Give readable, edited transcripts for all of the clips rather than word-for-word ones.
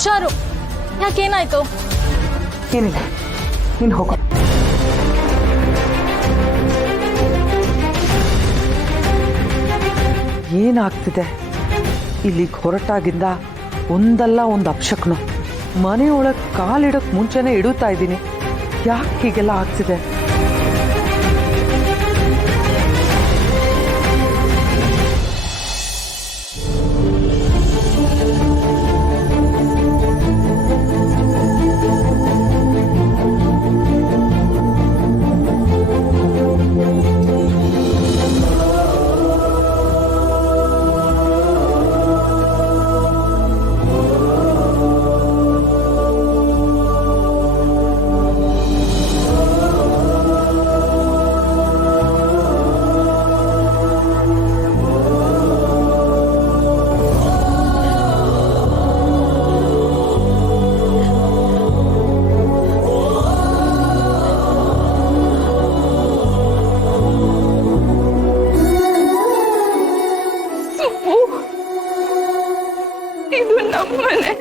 ಹುಷಾರು. ಯಾಕೇನಾಯ್ತು? ಏನಿಲ್ಲ, ನೀನು ಹೋಗು. ಏನಾಗ್ತಿದೆ? ಇಲ್ಲಿಗೆ ಹೊರಟಾಗಿಂದ ಒಂದಲ್ಲ ಒಂದು ಅಪಶಕುನ. ಮನೆಯೊಳಗೆ ಕಾಲಿಡೋಕೆ ಮುಂಚೆನೇ ಇಡುತ್ತಾ ಇದ್ದೀನಿ. ಯಾಕೆ ಹೀಗೆಲ್ಲ ಆಗ್ತಿದೆ? ಇದು ನಮ್ಮನೆ,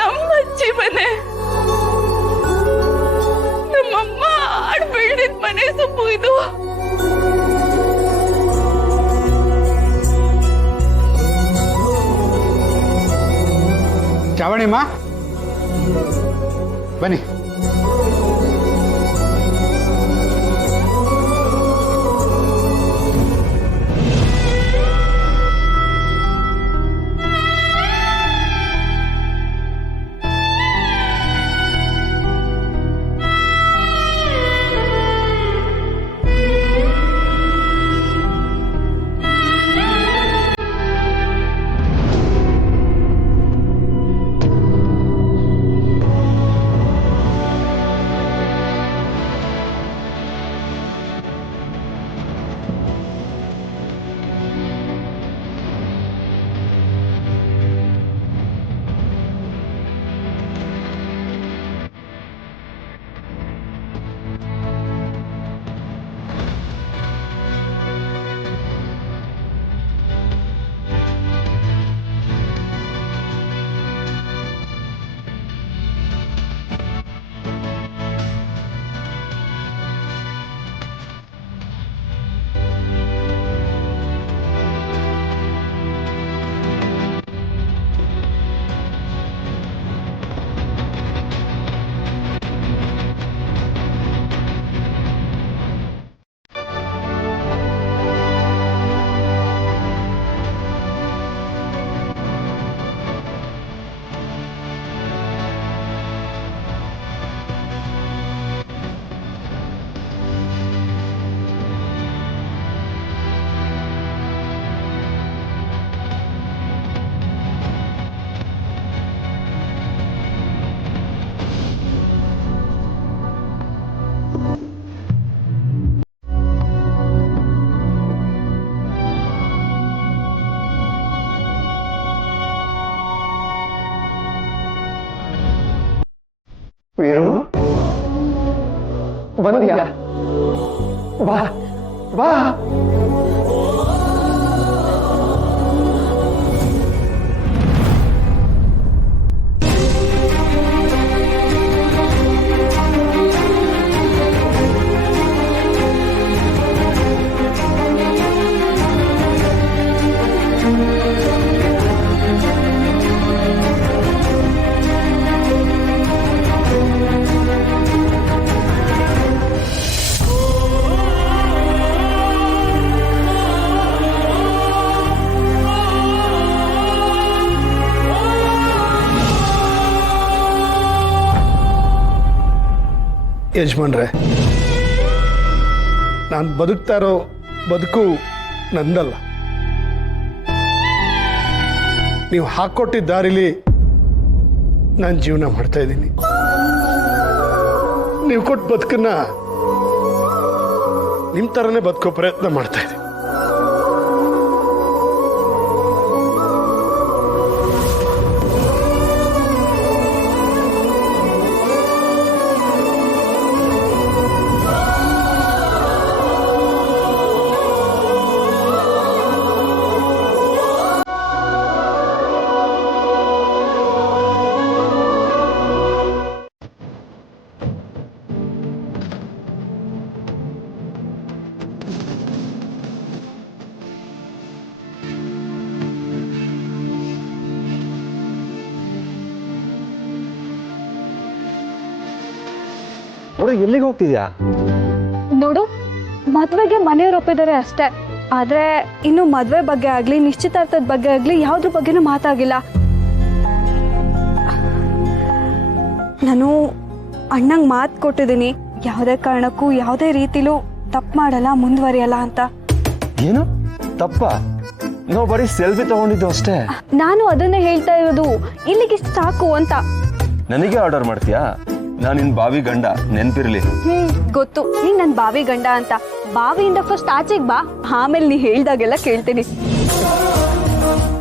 ನಮ್ಮ ಅಜ್ಜಿ ಮನೆ, ನಮ್ಮಮ್ಮ ಆಡ್ ಬೆಳೆದಿದ್ ಮನೆ ಸುಬ್ಬು ಇದು. ಚಾವಣಿಮ್ಮ ಬನ್ನಿ. ವೀರು ಬಂದ್ಯಾ? ಬಾ ಬಾ. ಯಜಮಾನ್ರೆ, ನಾನು ಬದುಕ್ತಾ ಇರೋ ಬದುಕು ನಂದಲ್ಲ. ನೀವು ಹಾಕ್ಕೊಟ್ಟಿದ್ದ ದಾರಿಲಿ ನಾನು ಜೀವನ ಮಾಡ್ತಾ ಇದ್ದೀನಿ. ನೀವು ಕೊಟ್ಟು ಬದುಕನ್ನ ನಿಮ್ಮ ಥರನೇ ಬದುಕೋ ಪ್ರಯತ್ನ ಮಾಡ್ತಾ ಇದ್ದೀನಿ. ನೋಡ್ರಿ ಎಲ್ಲಿಗೆ ಹೋಗ್ತಿದ್ಯಾ? ನೋಡು, ಮದ್ವೆಗೆ ಮನೆಯವ್ರು ಒಪ್ಪಿದ್ದಾರೆ ಅಷ್ಟೇ. ಆದ್ರೆ ಇನ್ನು ಮದ್ವೆ ಬಗ್ಗೆ ಆಗ್ಲಿ ನಿಶ್ಚಿತಾರ್ಥದ ಬಗ್ಗೆ ಆಗ್ಲಿ ಯಾವ್ದ್ರ ಬಗ್ಗೆನೂ ಮಾತಾಗಿಲ್ಲ. ನಾನು ಅಣ್ಣಂಗೆ ಮಾತು ಕೊಟ್ಟಿದ್ದೀನಿ, ಯಾವುದೇ ಕಾರಣಕ್ಕೂ ಯಾವುದೇ ರೀತಿಲೂ ತಪ್ಪು ಮಾಡಲ್ಲ, ಮುಂದುವರಿಯಲ್ಲ ಅಂತ. ಏನು ತಪ್ಪ? ನಾವು ಬರೀ ಸೆಲ್ಫಿ ತಗೊಂಡಿದ್ದು ಅಷ್ಟೇ. ನಾನು ಅದನ್ನೇ ಹೇಳ್ತಾ ಇರೋದು, ಇಲ್ಲಿಗಿಷ್ಟು ಸಾಕು ಅಂತ. ನನಗೆ ಆರ್ಡರ್ ಮಾಡ್ತೀಯಾ? ನಾನು ನಿನ್ ಬಾವಿ ಗಂಡ, ನೆನ್ಪಿರ್ಲಿ. ಗೊತ್ತು ನೀನ್ ನನ್ ಬಾವಿ ಗಂಡ ಅಂತ. ಬಾವಿಯಿಂದ ಫಸ್ಟ್ ಆಚೆಗೆ ಬಾ, ಆಮೇಲೆ ನೀ ಹೇಳ್ದಾಗೆಲ್ಲ ಕೇಳ್ತೀನಿ.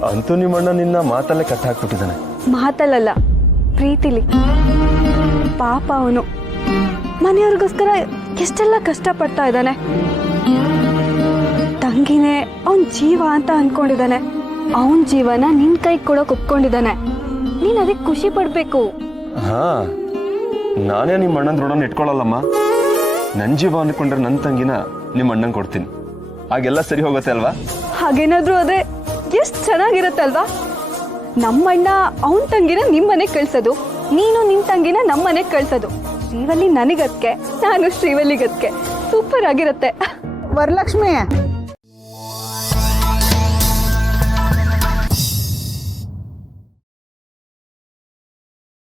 ಅಂತೂ ನಿಮ್ಮಣ್ಣ ನಿನ್ನ ಮಾತಲ್ಲೇ ಕಟ್ ಹಾಕ್ಬಿಟ್ಟಿದ್ದಾನೆ. ಮಾತಲ್ಲ, ಪ್ರೀತಿಲಿ. ಪಾಪ ಅವನು ಮನೆಯವ್ರಿಗೋಸ್ಕರ ಎಷ್ಟೆಲ್ಲ ಕಷ್ಟಪಡ್ತಾ ಇದ್ದಾನೆ. ತಂಗಿನೇ ಅವನ್ ಜೀವ ಅಂತ ಅನ್ಕೊಂಡಿದ್ದಾನೆ. ಅವನ್ ಜೀವನ ನಿನ್ ಕೈ ಕೊಡೋಕ್ ಒಪ್ಕೊಂಡಿದ್ದಾನೆ. ನೀನ್ ಅದಕ್ಕೆ ಖುಷಿ ಪಡ್ಬೇಕು. ಹಾ, ನಾನೇ ನಿಮ್ಮ ಅಣ್ಣನ ಋಣನ ಇಟ್ಕೊಳ್ಳಲ್ಲಮ್ಮ. ನನ್ನ ಜೀವ ಅನ್ಕೊಂಡ್ರೆ ನನ್ನ ತಂಗಿನ ನಿಮ್ಮ ಅಣ್ಣಂಗೆ ಕೊಡ್ತೀನಿ. ಹಾಗೆಲ್ಲ ಸರಿ ಹೋಗುತ್ತೆ ಅಲ್ವಾ? ಹಾಗೇನಾದ್ರೂ ಅದೇ ಎಷ್ಟು ಚೆನ್ನಾಗಿರುತ್ತಲ್ವಾ? ನಮ್ಮಣ್ಣ ಅವನ್ ತಂಗಿನ ನಿಮ್ಮನೆಗೆ ಕಳ್ಸೋದು, ನೀನು ನಿನ್ ತಂಗಿನ ನಮ್ಮನೆಗೆ ಕಳ್ಸೋದು. ಶ್ರೀವಲ್ಲಿ ನನಗದ್ಕೆ, ನಾನು ಶ್ರೀವಲ್ಲಿಗದ್ಕೆ. ಸೂಪರ್ ಆಗಿರುತ್ತೆ. ವರಲಕ್ಷ್ಮಿ